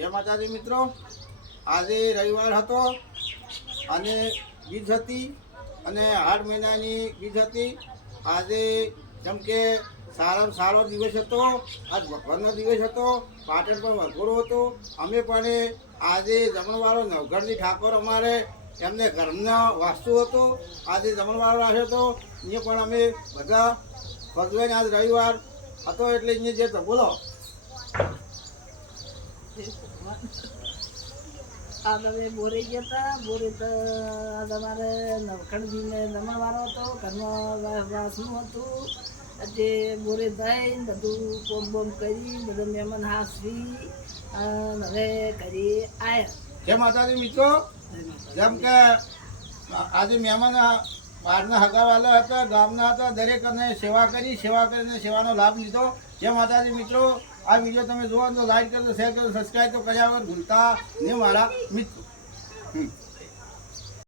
જય માતાજી મિત્રો, આજે રવિવાર હતો અને બીજ હતી અને 8 મહિનાની બીજ હતી. આજે જેમ કે સારો દિવસ હતો, આજ ભગવાનનો દિવસ હતો, પાટણ પર વરઘોડો હતો. અમે પણ આજે જમણવારો નવઘણની ઠાકોર અમારે એમને ઘરનો વાસ્તુ હતો, આજે જમણવારો રાખ્યો હતો. અહીંયા પણ અમે બધા ભગવાન આજ રવિવાર હતો એટલે અહીંયા જે બોલો આ તમે બોરે ગયા હતા. બોરે તો તમારે નવખંડજીને જમણવારો હતો, ઘરમાં વાસનું હતું. આજે બોરે થઈને બધું કોમ બોમ કરી બધા મહેમાન હાસવી અને હવે કરી આવ્યા. જય માતાજી મિત્રો, જેમ કે આજે મહેમાન બહારના હગાવાલા હતા, ગામના હતા, દરેકને સેવા કરીને સેવાનો લાભ લીધો. જય માતાજી મિત્રો, આ વિડીયો તમે જુઓ તો લાઈક કરજો, શેર કરજો, સબસ્ક્રાઈબ તો કર્યા વગર ભૂલતા નહીં મારા મિત્રો.